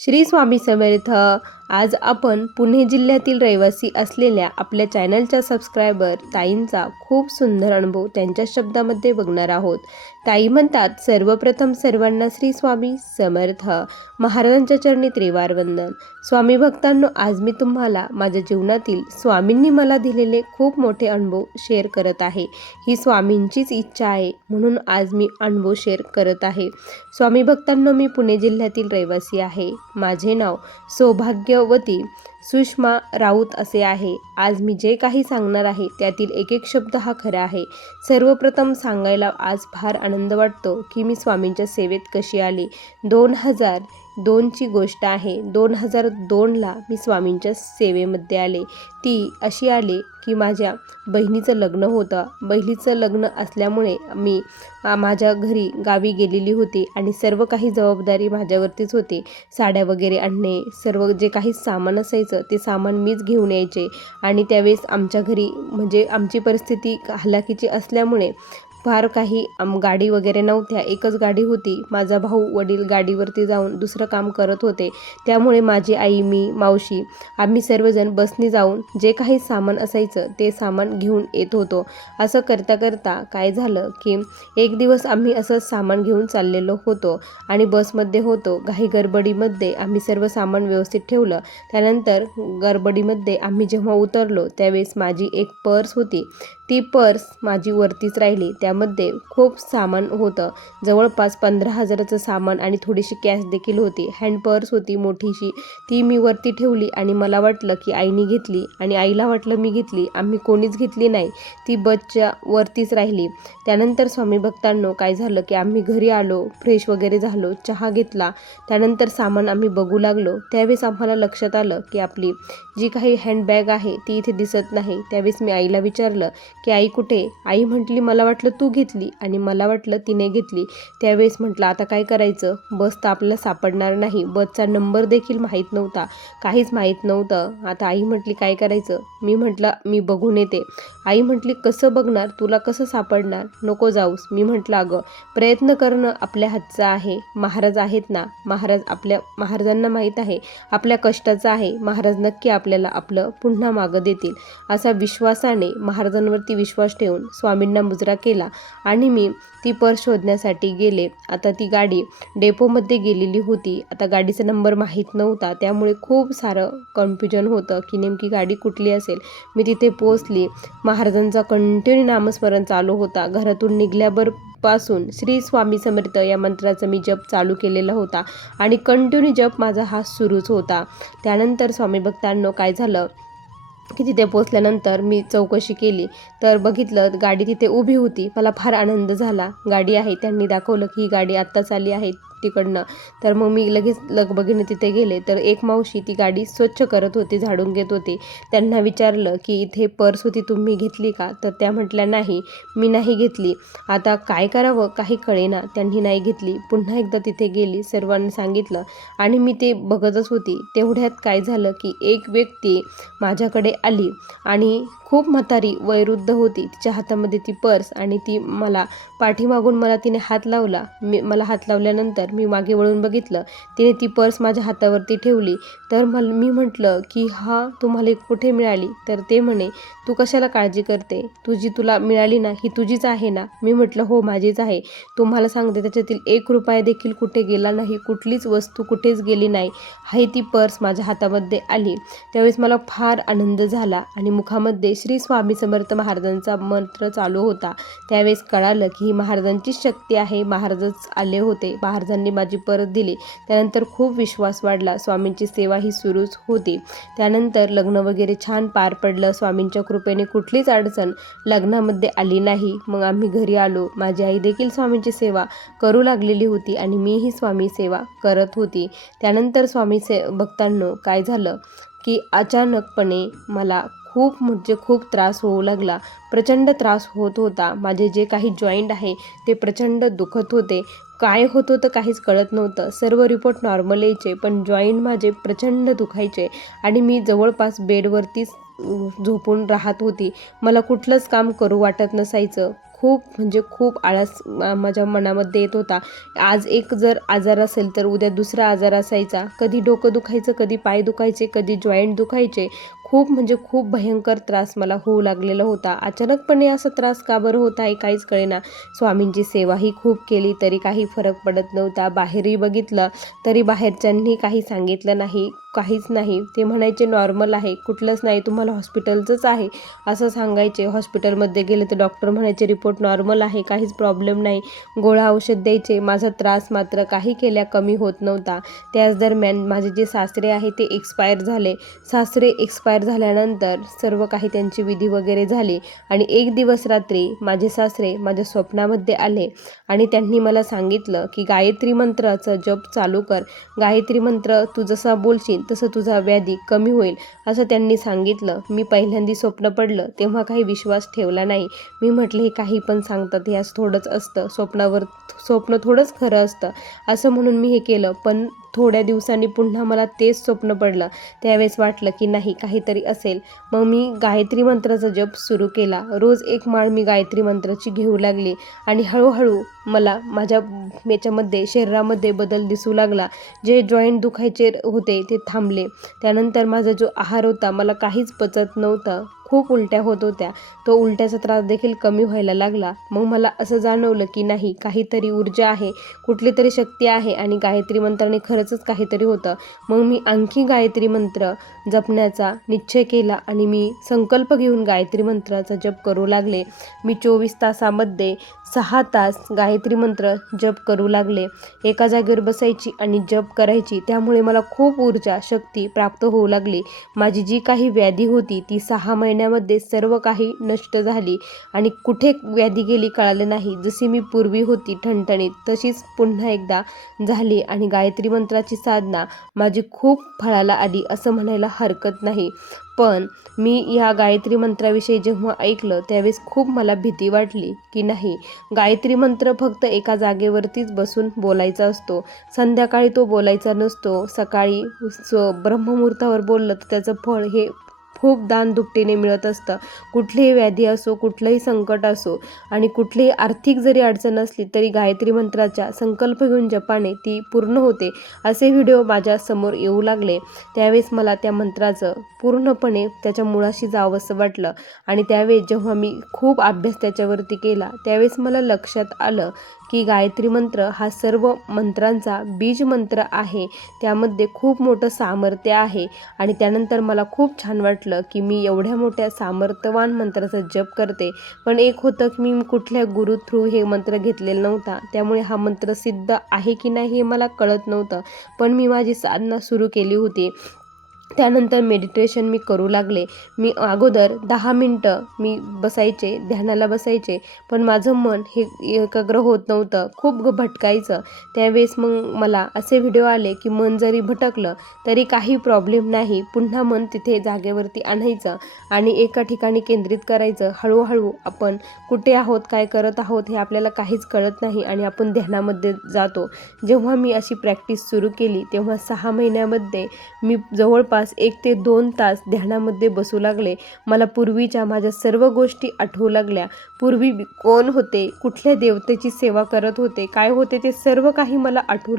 श्री स्वामी समर्थ. आज आपण पुणे जिल्ह्यातील रहिवासी असलेल्या आपल्या चॅनलच्या सबस्क्रायबर ताईंचा खूप सुंदर अनुभव त्यांच्या शब्दामध्ये बघणार आहोत. ताई म्हणतात, सर्वप्रथम सर्वांना श्री स्वामी समर्थ. महाराजांच्या चरणी त्रिवार वंदन. स्वामी भक्तांनो, आज मी तुम्हाला माझ्या जीवनातील स्वामींनी मला दिलेले खूप मोठे अनुभव शेअर करत आहे. ही स्वामींचीच इच्छा आहे म्हणून आज मी अनुभव शेअर करत आहे. स्वामी भक्तांनो, मी पुणे जिल्ह्यातील रहिवासी आहे. माझे नाव सौभाग्यवती सुषमा राऊत असे आहे. आज मी जे काही सांगणार आहे त्यातील एक एक शब्द हा खरा आहे. सर्वप्रथम सांगायला आज फार आनंद वाटतो की मी स्वामींच्या सेवेत कशी आली. 2002ची गोष्ट आहे. 2002ला मी स्वामींच्या सेवेमध्ये आले. ती अशी आले की माझ्या बहिणीचं लग्न होतं. बहिणीचं लग्न असल्यामुळे मी माझ्या घरी गावी गेलेली होती आणि सर्व काही जबाबदारी माझ्यावरतीच होती. साड्या वगैरे आणणे, सर्व जे काही सामान असायचं ते सामान मीच घेऊन यायचे. आणि त्यावेळेस आमच्या घरी म्हणजे आमची परिस्थिती हलाखीची असल्यामुळे फार काही गाडी वगैरे नव्हत्या. एकच गाडी होती. माझा भाऊ वडील गाडीवरती जाऊन दुसरं काम करत होते. त्यामुळे माझी आई, मी, मावशी आम्ही सर्वजण बसने जाऊन जे काही सामान असायचं ते सामान घेऊन येत होतो. असं करता करता काय झालं की एक दिवस आम्ही असं सामान घेऊन चाललेलो होतो आणि बसमध्ये होतो. घाई गडबडीमध्ये आम्ही सर्व सामान व्यवस्थित ठेवलं. त्यानंतर गडबडीमध्ये आम्ही जेव्हा उतरलो त्यावेळेस माझी एक पर्स होती. ती पर्स माझी वरतीच राहिली. त्यामध्ये खूप सामान होतं. जवळपास 15,000चं सामान आणि थोडीशी कॅश देखील होती. हँड पर्स होती मोठीशी. ती मी वरती ठेवली आणि मला वाटलं की आईने घेतली आणि आईला वाटलं मी घेतली. आम्ही कोणीच घेतली नाही. ती बसच्या वरतीच राहिली. त्यानंतर स्वामी भक्तांनो, काय झालं की आम्ही घरी आलो, फ्रेश वगैरे झालो, चहा घेतला. त्यानंतर सामान आम्ही बघू लागलो. त्यावेळेस आम्हाला लक्षात आलं की आपली जी काही हँडबॅग आहे ती इथे दिसत नाही. त्यावेळेस मी आईला विचारलं की आई कुठे? आई म्हटली, मला वाटलं तू घेतली आणि मला वाटलं तिने घेतली. त्यावेळेस म्हटलं आता काय करायचं? बस तर आपल्याला सापडणार नाही. बसचा नंबर देखील माहीत नव्हता, काहीच माहीत नव्हतं. आता आई म्हटली काय करायचं? मी म्हटलं मी बघून येते. आई म्हटली कसं बघणार? तुला कसं सापडणार? नको जाऊस. मी म्हटलं अगं, प्रयत्न करणं आपल्या हातचं आहे. महाराज आहेत ना, महाराजांना माहीत आहे आपल्या कष्टाचं आहे. महाराज नक्की आपल्याला आपलं पुन्हा मागं देतील. असा विश्वासाने महाराजांवरती विश्वास ठेवून स्वामींना मुजरा केला आणि मी ती पर्स शोधण्यासाठी गेले. आता ती गाडी डेपोमध्ये गेलेली होती. आता गाडीचा नंबर माहीत नव्हता. त्यामुळे खूप सारं कन्फ्युजन होतं की नेमकी गाडी कुठली असेल. मी तिथे पोचली. महाराजांचा कंटिन्यू नामस्मरण चालू होता. घरातून निघाल्यापासून श्री स्वामी समर्थ या मंत्राचा मी जप चालू केलेला होता आणि कंटिन्यू जप माझा हा सुरूच होता. त्यानंतर स्वामी भक्तांनो, काय झालं की तिथे पोचल्यानंतर मी चौकशी केली तर बघितलं गाडी तिथे उभी होती. मला फार आनंद झाला. गाडी आहे, त्यांनी दाखवलं की ही गाडी आत्ताच आली आहे तिकडनं. तर मग मी लगेच लगबगीने तिथे गेले तर एक मावशी ती गाडी स्वच्छ करत होती, झाडून घेत होती. त्यांना विचारलं की इथे पर्स होती, तुम्ही घेतली का? तर त्या म्हटल्या नाही, मी नाही घेतली. आता काय करावं काही कळेना. त्यांनी नाही घेतली. पुन्हा एकदा तिथे गेली, सर्वांनी सांगितलं आणि मी ते बघतच होती. तेवढ्यात काय झालं की एक व्यक्ती माझ्याकडे आली आणि खूप म्हातारी वयोवृद्ध होती. तिच्या हातामध्ये ती पर्स आणि ती मला पाठीमागून मला तिने हात लावला. मला हात लावल्यानंतर मी मागे वळून बघितलं. तिने ती पर्स माझ्या हातावरती ठेवली. तर मी म्हटलं की हा तुम्हाला कुठे मिळाली? तर ते म्हणे तू कशाला काळजी करते? तुला मिळाली ना, ही तुझीच आहे ना? मी म्हटलं हो माझीच आहे. तुम्हाला सांगते त्याच्यातील 1 रुपया देखील कुठे गेला नाही. कुठलीच वस्तू कुठेच गेली नाही. आहे ती पर्स माझ्या हातामध्ये आली. त्यावेळेस मला फार आनंद झाला आणि मुखामध्ये श्री स्वामी समर्थ महाराजांचा मंत्र चालू होता. त्यावेळेस कळालं की ही महाराजांचीच शक्ती आहे. महाराजच आले होते. महाराजांनी माझी परत दिली. त्यानंतर खूप विश्वास वाढला. स्वामींची सेवा ही सुरूच होती. त्यानंतर लग्न वगैरे छान पार पडलं. स्वामींच्या कृपेने कुठलीच अडचण लग्नामध्ये आली नाही. मग आम्ही घरी आलो. माझी आई देखील स्वामींची सेवा करू लागलेली होती आणि मीही स्वामी सेवा करत होती. त्यानंतर स्वामी भक्तांनो, काय झालं की अचानकपणे मला खूप त्रास होऊ लागला. प्रचंड त्रास होत होता. माझे जे काही जॉईंट आहे ते प्रचंड दुखत होते. काय होत होतं काहीच कळत नव्हतं. सर्व रिपोर्ट नॉर्मल यायचे पण जॉईंट माझे प्रचंड दुखायचे आणि मी जवळपास बेडवरतीच झोपून राहत होती. मला कुठलंच काम करू वाटत नसायचं. खूप म्हणजे खूप आळस माझ्या मनामध्ये येत होता. आज एक जर आजार असेल तर उद्या दुसरा आजार असायचा. कधी डोकं दुखायचं, कधी पाय दुखायचे, कधी जॉईंट दुखायचे. खूप म्हणजे खूप भयंकर त्रास मला होऊ लागलेला होता. अचानकपणे असा त्रास का बरं होत आहे काहीच कळेना. स्वामींची सेवाही खूप केली तरी काही फरक पडत नव्हता. बाहेरही बघितलं तरी बाहेरच्यांनी काही सांगितलं नाही, काहीच नाही. ते म्हणायचे नॉर्मल आहे, कुठलंच नाही, तुम्हाला हॉस्पिटलचंच आहे असं सांगायचे. हॉस्पिटलमध्ये गेले तर डॉक्टर म्हणायचे रिपोर्ट नॉर्मल आहे, काहीच प्रॉब्लेम नाही. गोळ्या औषध द्यायचे. माझा त्रास मात्र काही केल्या कमी होत नव्हता. त्याच दरम्यान माझे जे सासरे आहे ते एक्सपायर झाले. सासरे एक्सपायर झाल्यानंतर सर्व काही त्यांची विधी वगैरे झाली आणि एक दिवस रात्री माझे सासरे माझ्या स्वप्नामध्ये आले आणि त्यांनी मला सांगितलं की गायत्री मंत्राचा जप चालू कर. गायत्री मंत्र तू जसा बोलशील तसं तुझा व्याधी कमी होईल असं त्यांनी सांगितलं. मी पहिल्यांदा स्वप्न पडलं तेव्हा काही विश्वास ठेवला नाही. मी म्हटलं हे काही पण सांगतात, हे असं थोडंच असतं, स्वप्न थोडंच खरं असतं असं म्हणून मी हे केलं. पण थोड्या दिवसांनी पुन्हा मला तेच स्वप्न पडलं. त्यावेळेस वाटलं की नाही काहीतरी असेल. मग मी गायत्री मंत्राचा जप सुरू केला. रोज एक माळ मी गायत्री मंत्राची घेऊ लागली आणि हळूहळू मला माझ्या याच्यामध्ये शरीरामध्ये बदल दिसू लागला. जे जॉईंट दुखायचे होते ते थांबले. त्यानंतर माझा जो आहार होता मला काहीच पचत नव्हतं. खूप उलट्या होत होत्या. तो उलट्याचा त्रास देखील कमी व्हायला लागला. मग मला असं जाणवलं की नाही काहीतरी ऊर्जा आहे, कुठली तरी शक्ती आहे आणि गायत्री मंत्राने खरंच काहीतरी होतं. मग मी आणखी गायत्री मंत्र जपण्याचा निश्चय केला आणि मी संकल्प घेऊन गायत्री मंत्राचा जप करू लागले. मी 24 तासामध्ये 6 तास गायत्री मंत्र जप करू लागले. एका जागेवर बसायची आणि जप करायची. त्यामुळे मला खूप ऊर्जा, शक्ती प्राप्त होऊ लागली. माझी जी काही व्याधी होती ती 6 महिन्यामध्ये सर्व काही नष्ट झाली आणि कुठे व्याधी गेली कळालं नाही. जशी मी पूर्वी होती ठणठणीत तशीच पुन्हा एकदा झाली आणि गायत्री मंत्राची साधना माझी खूप फळाला आली असं म्हणायला हरकत नाही. पण मी या गायत्री मंत्राविषयी जेव्हा ऐकलं त्यावेळेस खूप मला भीती वाटली की नाही, गायत्री मंत्र फक्त एका जागेवरतीच बसून बोलायचा असतो. संध्याकाळी तो बोलायचा नसतो. सकाळी ब्रह्ममुहूर्तावर बोललं तर त्याचं फळ हे खूप दानदुपटीने मिळत असतं. कुठलीही व्याधी असो, कुठलंही संकट असो आणि कुठलीही आर्थिक जरी अडचण असली तरी गायत्री मंत्राच्या संकल्प घेऊन जपाने ती पूर्ण होते. असे व्हिडिओ माझ्यासमोर येऊ लागले. त्यावेळेस मला त्या मंत्राचं पूर्णपणे त्याच्या मुळाशी जावंसं वाटलं आणि त्यावेळेस जेव्हा मी खूप अभ्यास त्याच्यावरती केला त्यावेळेस मला लक्षात आलं की गायत्री मंत्र हा सर्व मंत्रांचा बीज मंत्र आहे. त्यामध्ये खूप मोठं सामर्थ्य आहे आणि त्यानंतर मला खूप छान वाटलं की मी एवढ्या मोठ्या सामर्थ्यवान मंत्राचा जप करते. पण एक होतं की मी कुठल्या गुरु थ्रू हे मंत्र घेतलेला नव्हता. त्यामुळे हा मंत्र सिद्ध आहे की नाही हे मला कळत नव्हतं. पण मी माझी साधना सुरू केली होती. त्यानंतर मेडिटेशन मी करू लागले. मी अगोदर 10 मिनटं मी बसायचे, ध्यानाला बसायचे. पण माझं मन हे एकाग्र होत नव्हतं, खूप भटकायचं. त्यावेळेस मग मला असे व्हिडिओ आले की मन जरी भटकलं तरी काही प्रॉब्लेम नाही, पुन्हा मन तिथे जागेवरती आणायचं आणि एका ठिकाणी केंद्रित करायचं. हळूहळू आपण कुठे आहोत, काय करत आहोत हे आपल्याला काहीच कळत नाही आणि आपण ध्यानामध्ये जातो. जेव्हा मी अशी प्रॅक्टिस सुरू केली तेव्हा 6 महिन्यामध्ये मी जवळपास 1 ते 2 तास ध्यानामध्ये बसू लागले. मला पूर्वीच्या माझ्या सर्व गोष्टी आठवू लागल्या. पूर्वी मी कोण होते, कुठल्या देवतेची सेवा करत होते, काय होते ते सर्व काही मला आठवू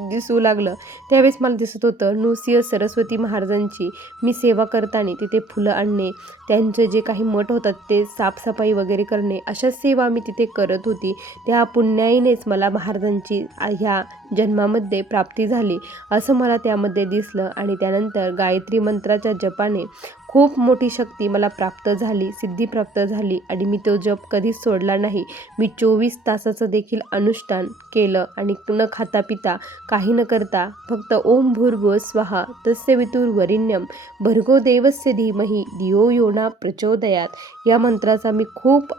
दिसू लागलं. त्यावेळेस मला दिसत होतं नृसिंह सरस्वती महाराजांची मी सेवा करताना तिथे फुलं आणणे, त्यांचे जे काही मठ होतात ते साफसफाई वगैरे करणे, अशा सेवा मी तिथे करत होती. त्या पुण्याईनेच मला महाराजांची ह्या जन्मामध्ये प्राप्ती झाली असं मला त्यामध्ये दिसलं आणि त्यानंतर गायत्री मंत्राच्या जपाने खूप मोठी शक्ती मला प्राप्त झाली, सिद्धी प्राप्त झाली आणि मी तो जप कधीच सोडला नाही. मी 24 तासाचं देखील अनुष्ठान केलं आणि न खाता पिता काही न करता फक्त ओम भूर्भुवः स्वहा तस्य वितुर्वरेण्यं भर्गो देवस्य धीमहि धियो यो न प्रचोदयात् या मंत्राचा मी खूप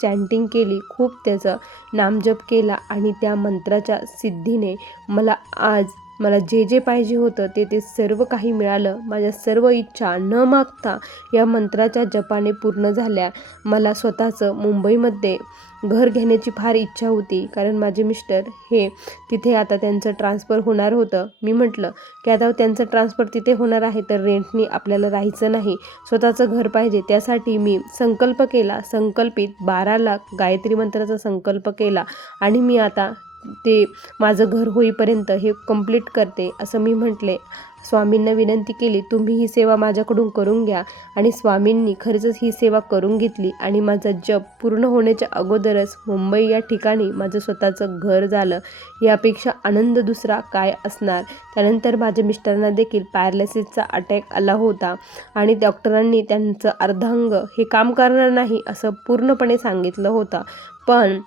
चॅन्टिंग केली, खूप त्याचं नामजप केला आणि त्या मंत्राच्या सिद्धीने मला आज मला जे जे पाहिजे होतं ते सर्व काही मिळालं. माझ्या सर्व इच्छा न मागता या मंत्राच्या जपाने पूर्ण झाल्या. मला स्वतःचं मुंबईमध्ये घर घेण्याची फार इच्छा होती, कारण माझे मिस्टर हे तिथे आता त्यांचं ट्रान्सफर होणार होतं. मी म्हटलं की आता त्यांचं ट्रान्सफर तिथे होणार आहे तर रेंटनी आपल्याला राहायचं नाही, स्वतःचं घर पाहिजे. त्यासाठी मी संकल्प केला. संकल्पित 12 लाख गायत्री मंत्राचा संकल्प केला आणि मी आता ते माझं घर होईपर्यंत हे कंप्लीट करते असं मी म्हटले. स्वामींना विनंती केली, तुम्ही ही सेवा माझ्याकडून करून घ्या. आणि स्वामींनी खरंच ही सेवा करून घेतली आणि माझा जप पूर्ण होण्याच्या अगोदरच मुंबई या ठिकाणी माझं स्वतःचं घर झालं. यापेक्षा आनंद दुसरा काय असणार. त्यानंतर माझ्या मिस्टरांना देखील पॅरालिसिसचा अटॅक आला होता आणि डॉक्टरांनी त्यांचं अर्धांग हे काम करणार नाही असं पूर्णपणे सांगितलं होतं. पण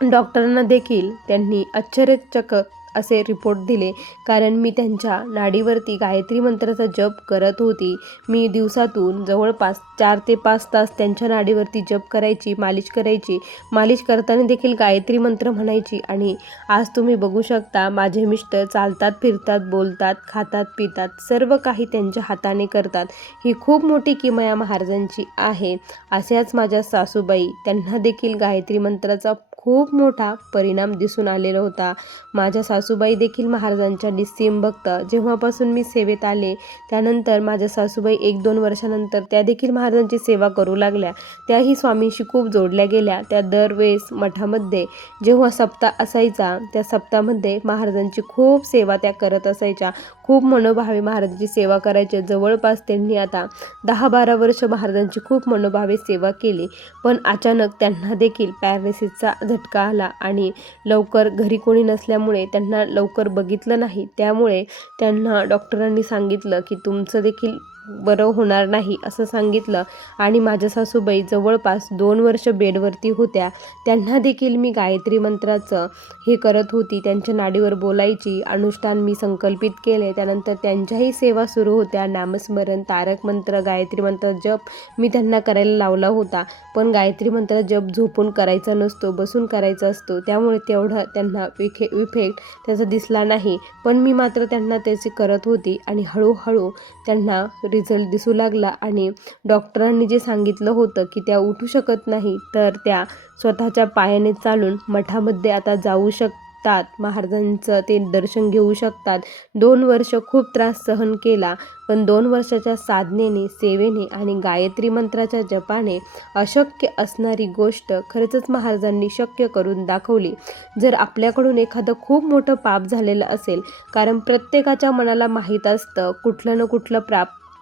डॉक्टरांना देखील त्यांनी आश्चर्यचकित असे रिपोर्ट दिले, कारण मी त्यांच्या नाडीवरती गायत्री मंत्राचा जप करत होती. मी दिवसातून जवळपास 4 ते 5 तास त्यांच्या नाडीवरती जप करायची, मालिश करायची. मालिश करताना देखील गायत्री मंत्र म्हणायची. आणि आज तुम्ही बघू शकता माझे मिस्टर चालतात, फिरतात, बोलतात, खातात, पितात, सर्व काही त्यांच्या हाताने करतात. ही खूप मोठी किमया महाराजांची आहे. अशाच माझ्या सासूबाई, त्यांना देखील गायत्री मंत्राचा खूप मोठा परिणाम दिसून आलेला होता. माझ्या सासूबाई देखील महाराजांच्या निस्सीम भक्त. जेव्हापासून मी सेवेत आले त्यानंतर माझ्या सासूबाई 1-2 वर्षानंतर त्या देखील महाराजांची सेवा करू लागल्या. त्याही स्वामींशी खूप जोडल्या गेल्या. त्या दरवेळेस मठामध्ये जेव्हा सप्ताह असायचा त्या सप्ताहामध्ये महाराजांची खूप सेवा त्या करत असायच्या. खूप मनोभावे महाराजांची सेवा करायचे. जवळपास त्यांनी आता 10-12 वर्ष महाराजांची खूप मनोभावे सेवा केली. पण अचानक त्यांना देखील पॅरालिसिसचा झटका आला आणि लवकर घरी कोणी नसल्यामुळे त्यांना लवकर बघितलं नाही. त्यामुळे त्यांना डॉक्टरांनी सांगितलं की तुमचं देखील बरं होणार नाही असं सांगितलं. आणि माझ्या सासूबाई जवळपास 2 वर्ष बेडवरती होत्या. त्यांना देखील मी गायत्री मंत्राचं हे करत होती, त्यांच्या नाडीवर बोलायची. अनुष्ठान मी संकल्पित केले. त्यानंतर त्यांच्याही सेवा सुरू होत्या. नामस्मरण, तारक मंत्र, गायत्री मंत्र जप मी त्यांना करायला लावला होता. पण गायत्री मंत्र जप झोपून करायचा नसतो, बसून करायचा असतो. त्यामुळे तेवढा त्यांना इफेक्ट त्याचा दिसला नाही. पण मी मात्र त्यांना त्याची करत होती आणि हळूहळू त्यांना रिझल्ट दिसू लागला. आणि डॉक्टरांनी जे सांगितलं होतं की त्या उठू शकत नाही, तर त्या स्वतःच्या पायाने चालून मठामध्ये आता जाऊ शकतात, महाराजांचं ते दर्शन घेऊ शकतात. 2 वर्ष खूप त्रास सहन केला, पण 2 वर्षाच्या साधनेने, सेवेने आणि गायत्री मंत्राच्या जपाने अशक्य असणारी गोष्ट खरंच महाराजांनी शक्य करून दाखवली. जर आपल्याकडून एखादं खूप मोठं पाप झालेलं असेल, कारण प्रत्येकाच्या मनाला माहीत असतं कुठलं ना कुठलं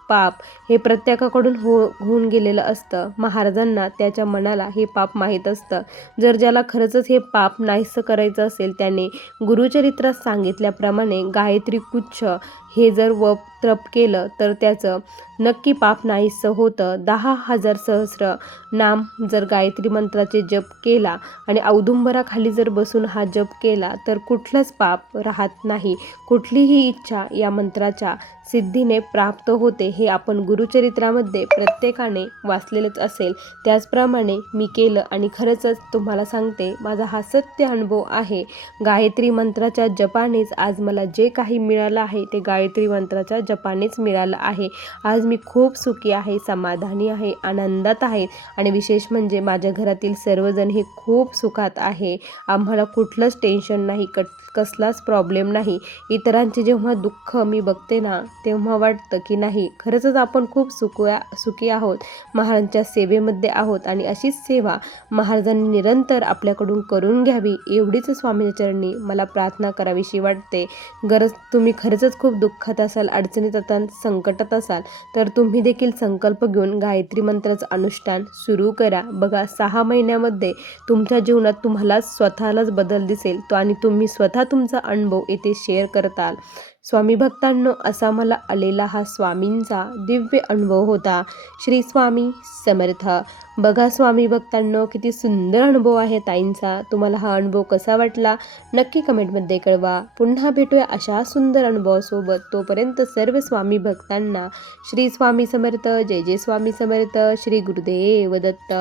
पाप हे प्रत्येकाकडून होऊन गेलेलं असतं. महाराजांना त्याच्या मनाला हे पाप माहीत असतं. जर ज्याला खरंच हे पाप नाहीसं करायचं असेल, त्याने गुरुचरित्रात सांगितल्याप्रमाणे गायत्री गुच्छ हे जर तप केलं तर त्याचं नक्की पाप नाहीसं होतं. 10,000 सहस्र नाम जर गायत्री मंत्राचे जप केला आणि औदुंबराखाली जर बसून हा जप केला तर कुठलंच पाप राहत नाही. कुठलीही इच्छा या मंत्राच्या सिद्धीने प्राप्त होते. हे आपण गुरुचरित्रामध्ये प्रत्येकाने वाचलेलंच असेल. त्याचप्रमाणे मी केलं आणि खरंच तुम्हाला सांगते, माझा हा सत्य अनुभव आहे. गायत्री मंत्राच्या जपानेच आज मला जे काही मिळालं आहे ते गायत्री मंत्राच्या जपानेच मिळालं आहे. आज मी खूप सुखी आहे, समाधानी आहे, आनंदात आहे आणि विशेष म्हणजे माझ्या घरातील सर्वजण हे खूप सुखात आहे. आम्हाला कुठलंच टेन्शन नाही, कसलाच प्रॉब्लेम नाही. इतरांचे जेव्हा दुःख मी बघते ना, तेव्हा वाटतं की नाही, खरंच आपण खूप सुखी आहोत, महाराजांच्या सेवेमध्ये आहोत. आणि अशीच सेवा महाराजांनी निरंतर आपल्याकडून करून घ्यावी एवढीच स्वामींच्या चरणी मला प्रार्थना करावीशी वाटते. तुम्ही खरंच खूप दुःखात असाल, अडचणीत असाल, संकटात असाल, तर तुम्ही देखील संकल्प घेऊन गायत्री मंत्राचं अनुष्ठान सुरू करा. बघा, 6 महिन्यामध्ये तुमच्या जीवनात तुम्हाला स्वतःलाच बदल दिसेल तो आणि तुम्ही स्वतः तुमचा अनुभव येथे शेअर करताल. स्वामी भक्तांनो, असा मला आलेला हा स्वामींचा दिव्य अनुभव होता. श्री स्वामी समर्थ. बघा स्वामी भक्तांनो, किती सुंदर अनुभव आहे ताईंचा. तुम्हाला हा अनुभव कसा वाटला नक्की कमेंटमध्ये कळवा. पुन्हा भेटूया अशा सुंदर अनुभवासोबत. तोपर्यंत सर्व स्वामी भक्तांना श्री स्वामी समर्थ. जय जय स्वामी समर्थ. श्री गुरुदेव दत्त.